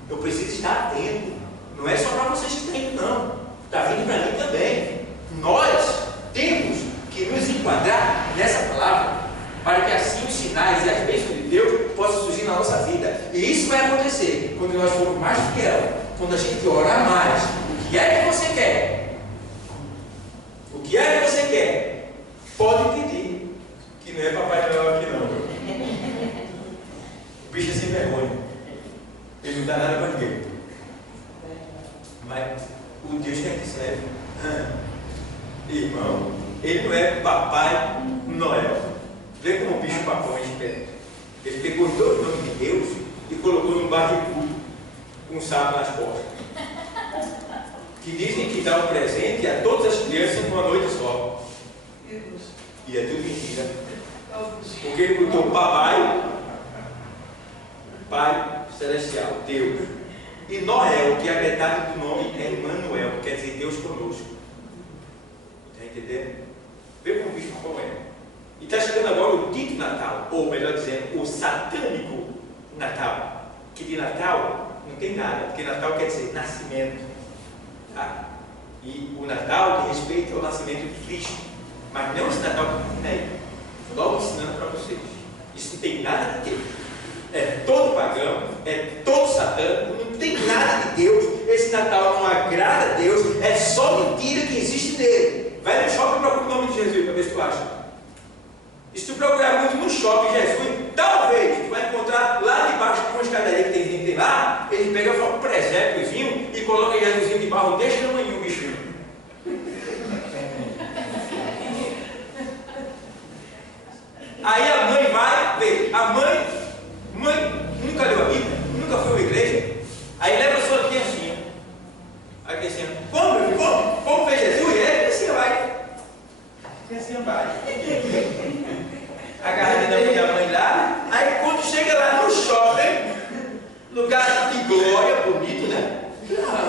Eu preciso estar atento. Não é só para vocês que estão indo, não. Está vindo para mim também. Nós temos que nos enquadrar nessa palavra para que assim os sinais e as bênçãos de Deus possam surgir na nossa vida. E isso vai acontecer quando nós formos mais fiel, quando a gente orar mais. O que é que você quer? O que é que você quer? Pode pedir, que não é Papai Noel aqui não. O bicho é sem vergonha. Ele não dá nada para ninguém. Mas o Deus que a gente serve, irmão, ele não é Papai Noel. Vê como o bicho papão é esperto. Ele pegou os 2 nomes de Deus e colocou num barrigudo com um sapo nas costas. Que dizem que dá um presente a todas as crianças numa noite só. E é tudo mentira. Porque ele botou Papai, Pai Celestial, Deus. E Noel, que a metade do nome é Emmanuel, quer dizer Deus conosco. Está entendendo? Vê como o bicho papão é. E está chegando agora o dito Natal, ou melhor dizendo, o satânico Natal. Que de Natal não tem nada, porque Natal quer dizer nascimento. Tá? E o Natal diz respeito ao nascimento de Cristo. Mas não esse Natal que tem aí. Logo ensinando para vocês. Isso não tem nada de Deus. É todo pagão, é todo satânico, não tem nada de Deus. Esse Natal não agrada a Deus, é só mentira que existe nele. Vai no shopping e procura o nome de Jesus para ver se tu acha. E se tu procurar muito no shopping Jesus, talvez tu vai encontrar lá debaixo de uma escadaria que tem lá, ele pega só um presépiozinho e coloca Jesusinho de barro deste tamanho, o bichinho. Aí a mãe vai ver, a mãe nunca leu a Bíblia, nunca foi à igreja, aí leva a sua criancinha, a criancinha, vamos ver Jesus, e aí a criancinha vai. A criancinha vai. Agarradinha da mãe lá, aí quando chega lá no shopping, lugar de glória, bonito, né?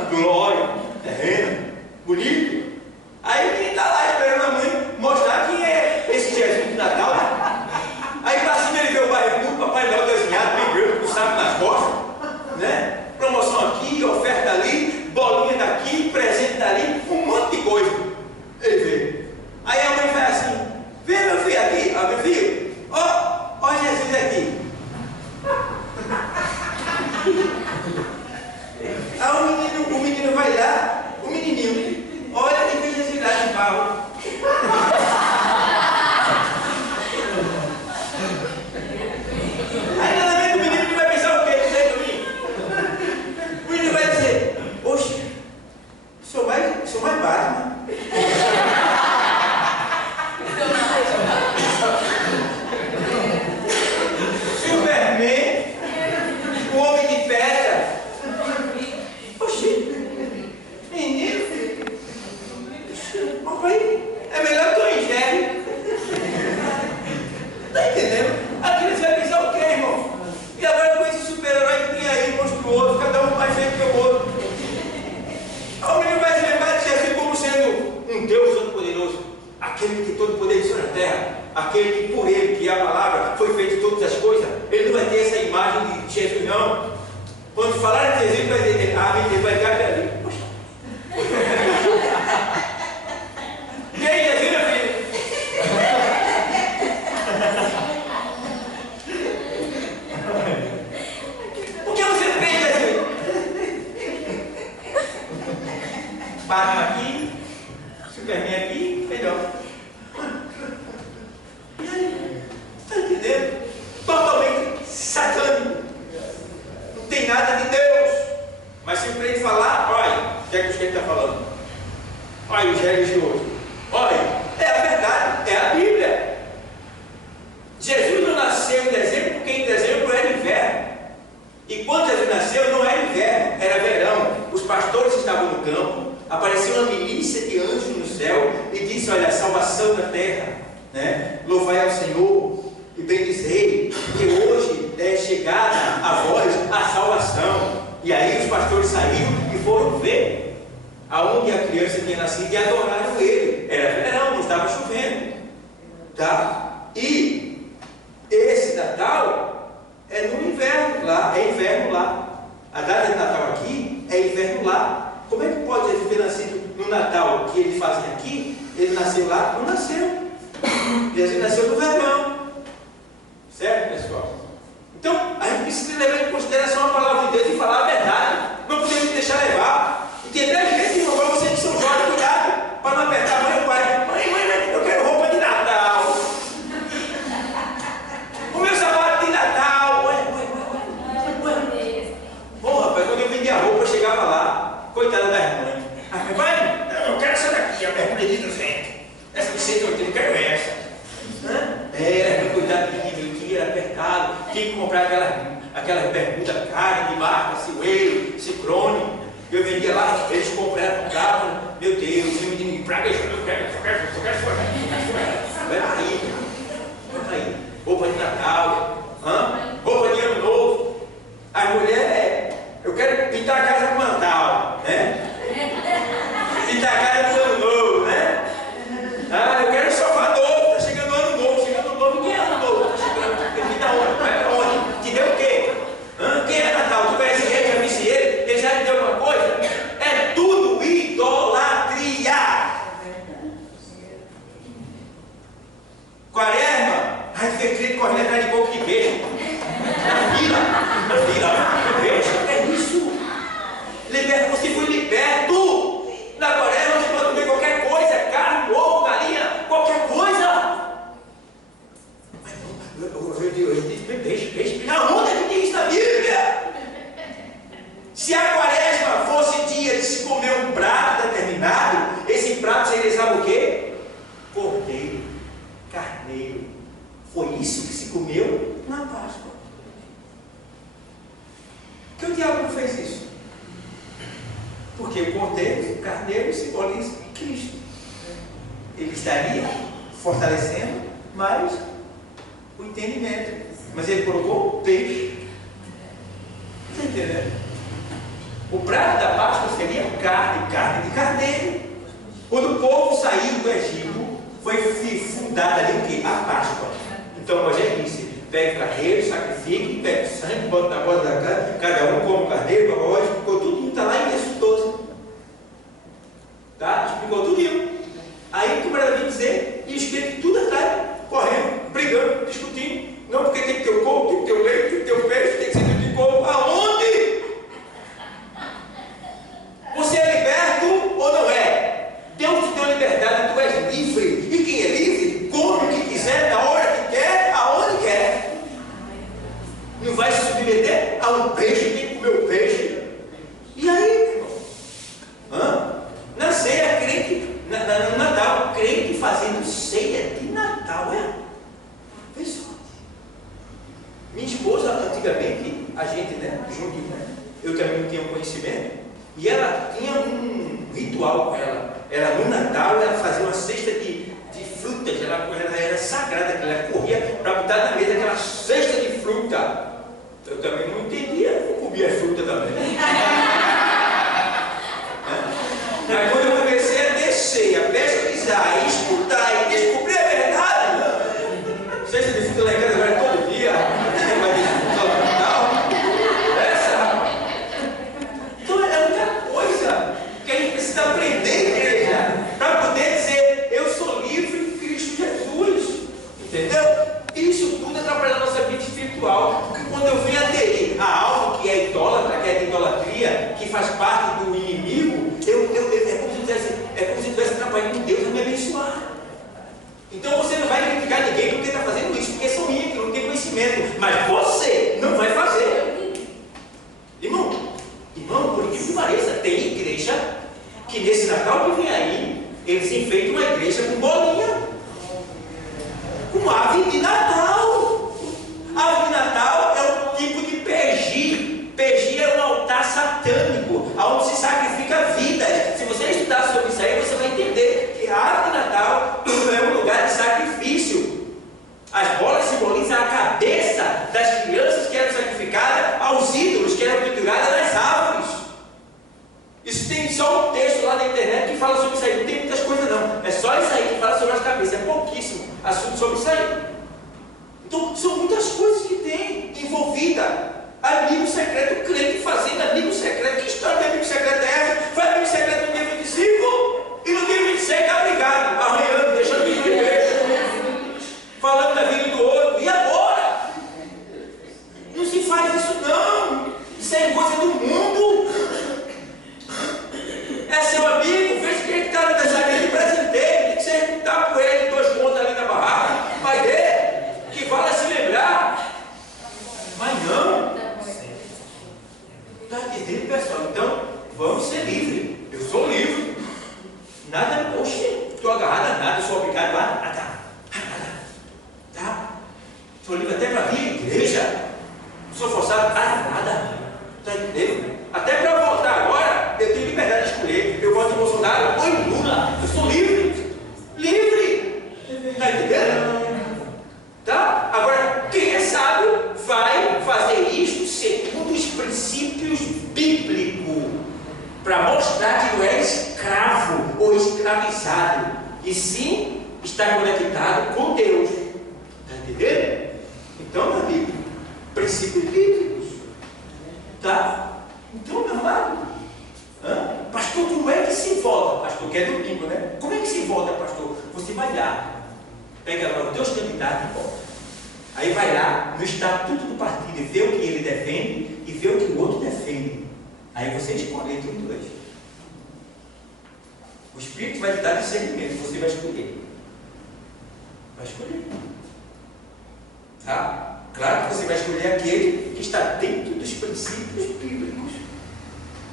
Glória, terreno, bonito. Aí quem está lá esperando a mãe mostrar quem é esse Jesus de Natal, né? Aí para cima ele vê o barrigudo, Papai Noel desenhado, bem grande, com o saco nas costas, né? Promoção aqui, oferta ali, bolinha daqui, presente dali, um monte de coisa. Ele vê. Aí a mãe faz assim, vê meu filho aqui, ó meu filho, ó Jesus aqui. Aí o menino vai lá, o menininho, olha e vê Jesus lá de baixo. ele sobre a terra, aquele que por ele, que é a palavra, foi feito todas as coisas, ele não vai ter essa imagem de Jesus, não. Quando falar de Jesus, ele vai ficar ali. Poxa. E aí, Jesus, meu filho? Por que você não crê, Jesus? Batman aqui, Superman aqui, melhor. E aí? Está entendendo? Totalmente satânico. Não tem nada de Deus. Mas se o crente falar, olha, já que o crente está falando, olha os religiosos, olha, é a verdade, é a Bíblia. Jesus não nasceu em dezembro porque em dezembro era inverno. E quando Jesus nasceu não era inverno, era verão. Os pastores estavam no campo, apareceu uma milícia de anjos no céu e disse, olha, a salvação da terra, né? Louvai ao Senhor e bendizei, porque hoje é chegada a vós a salvação. E aí os pastores saíram e foram ver aonde a criança tinha nascido e adoraram ele. Era verão, não estava chovendo, tá? E esse Natal é no inverno lá, é inverno lá. A data de Natal aqui é inverno lá. Como é que pode Jesus ter nascido no Natal que eles fazem aqui? Ele nasceu lá? Não nasceu. Jesus nasceu no verão. Certo, pessoal? Então, a gente precisa levar em consideração a palavra de Deus e falar a verdade. Não podemos deixar levar. E tem até gente, irmão, para você que são jovens, cuidado, para não apertar a mãe e o pai. Mãe, eu quero roupa de Natal. O meu sapato de Natal. Bom, rapaz, quando eu vendia roupa, eu chegava lá, coitada das mães. Vai, eu quero essa daqui, a bermuda de 200. Essa de 180, eu quero essa. Era cuidado que era apertado, tinha que comprar aquela bermuda cara de marca, Ciway, Ciclone. Eu vendia lá, eles compraram, meu Deus, eu me praga, eu quero vai aí, roupa de Natal, roupa de Ano Novo. A mulher eu quero pintar a casa com Natal, né? Pintar a casa com Ano Novo, né? Eu quero sofá novo, está chegando Ano Novo, quem é Ano Novo? Está chegando, me dá onde? Vai para onde? Te deu o quê? Quem é Natal? Tu conhece ele, já disse ele já te deu alguma coisa? É tudo idolatria. Quaresma, a gente vê crente correndo atrás de boca de peixe. Na fila, peixe, é isso. Você foi liberto. Na Quaresma você pode comer qualquer coisa, carne, ovo, galinha, qualquer coisa. Eu disse, peixe. Aonde é que tem isso na Bíblia? Se a Quaresma fosse dia de se comer um prato determinado, esse prato seria, sabe o quê? Cordeiro, carneiro. Foi isso que se comeu na Páscoa. Por que o diabo não fez isso? Porque o cordeiro, o carneiro, simboliza Cristo. Ele estaria fortalecendo mais o entendimento. Mas ele colocou peixe. Está entendendo? O prato da Páscoa seria carne de carneiro. Quando o povo saiu do Egito, foi fundada ali o quê? A Páscoa. Então Moisés disse, pega o carneiro, sacrifique, pega o sangue, bota na borda da carne, cada um come o carneiro, ficou tudo, está lá em Êxodo 12. Tá? Explicou tudo. Aí o camarada vem dizer, e os crentes tudo atrás, correndo, brigando, discutindo. Não, porque tem que ter o coco, tem que ter o leite, tem que ter o peixe, tem que ser tudo de coco. Aonde? Você é liberto ou não é? Deus te deu liberdade, tu és livre. E quem é livre, come o que quiser, na hora que quer, aonde quer. Não vai se submeter a um peixe, tem que comer o peixe. E aí, na ceia, crente, no Natal, crente fazendo ceia de Natal, pessoal. Minha esposa, antigamente, a gente, junto, eu também não tinha conhecimento, e ela tinha um ritual com ela. Ela, no Natal, ela fazia uma cesta de frutas, ela era sagrada, ela corria para botar na mesa aquela cesta de fruta. Eu também não entendia, eu comia fruta também. Aí quando eu comecei a descer, a pesquisar, a estudar e descobrir a verdade, Entendeu? Isso tudo atrapalha a nossa vida espiritual. Porque quando eu venho aderir a algo que é idólatra, que é de idolatria, que faz parte do inimigo, é como se estivesse atrapalhando Deus a me abençoar. Então você não vai criticar ninguém porque está fazendo isso, porque são ímpios, não tem conhecimento. Mas você não vai fazer. Irmão, por incrível que pareça, tem igreja que nesse Natal que vem aí, eles enfeitam uma igreja com bolinha, com ave de Natal. Ave de Natal é um tipo de PG. PG é um altar satânico, onde se sacrifica vidas. Se você estudar sobre isso aí, você vai entender que a ave de Natal é um lugar de sacrifício. As bolas simbolizam a cabeça das crianças que eram sacrificadas aos ídolos que eram penduradas nas árvores. Isso tem só um texto lá na internet que fala sobre isso aí. Não tem muitas coisas não. É só isso aí que fala sobre as cabeças. É pouquíssimo assunto sobre isso aí. Então são muitas coisas que tem envolvida. Amigo secreto, crente fazendo amigo secreto. Que história de amigo secreto é essa? Faz amigo secreto no dia 25 e no dia 26 está brigado, arranhando, deixando de igreja, falando da vida do outro. E agora? Não se faz isso não. Isso é coisa do mundo. É seu amigo, veja quem está no aniversário de presente, você está com ele, 2 contos ali na barraca, vai ver, que vale se lembrar. Mas não. Está dizendo, pessoal, então vamos ser livres. Eu sou livre. Nada, oxe, estou agarrado a nada, sou obrigado a nada. Tá? Sou livre até para vir à igreja. Não sou forçado a nada. Está entendendo? Até para voltar agora, eu tenho liberdade de escolher. Eu voto em Bolsonaro ou em Lula. Eu sou livre. Livre. Está entendendo? Tá? Agora, quem é sábio vai fazer isso segundo os princípios bíblicos, para mostrar que não é escravo ou escravizado, e sim está conectado com Deus. Está entendendo? Então, meu amigo, princípios bíblicos. Tá? Então, meu amado, pastor, como é que se volta? Pastor, que é domingo, né? Como é que se volta, pastor? Você vai lá, pega lá os teus candidatos e volta. Aí vai lá no estatuto do partido e vê o que ele defende e vê o que o outro defende. Aí você escolhe entre os dois. O Espírito vai te dar discernimento, você vai escolher. Vai escolher. Tá? Claro que você vai escolher aquele que está dentro dos princípios bíblicos,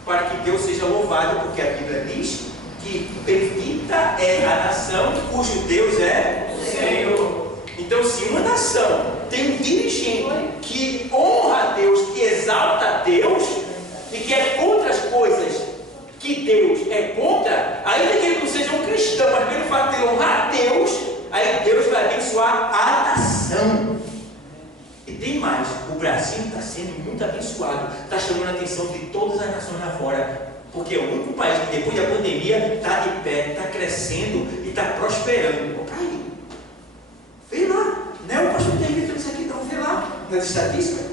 para que Deus seja louvado, porque a Bíblia diz que bendita é a nação cujo Deus é o Senhor. Então, se uma nação tem um dirigente que honra a Deus, que exalta a Deus e que é contra as coisas que Deus é contra, ainda que ele não seja um cristão, mas pelo fato de ele honrar a Deus, aí Deus vai abençoar a nação. E tem mais, o Brasil está sendo muito abençoado, está chamando a atenção de todas as nações lá fora, porque é o único país que depois da pandemia está de pé, está crescendo e está prosperando. Vê lá, não é o pastor que está isso aqui não, vê lá nas estatísticas.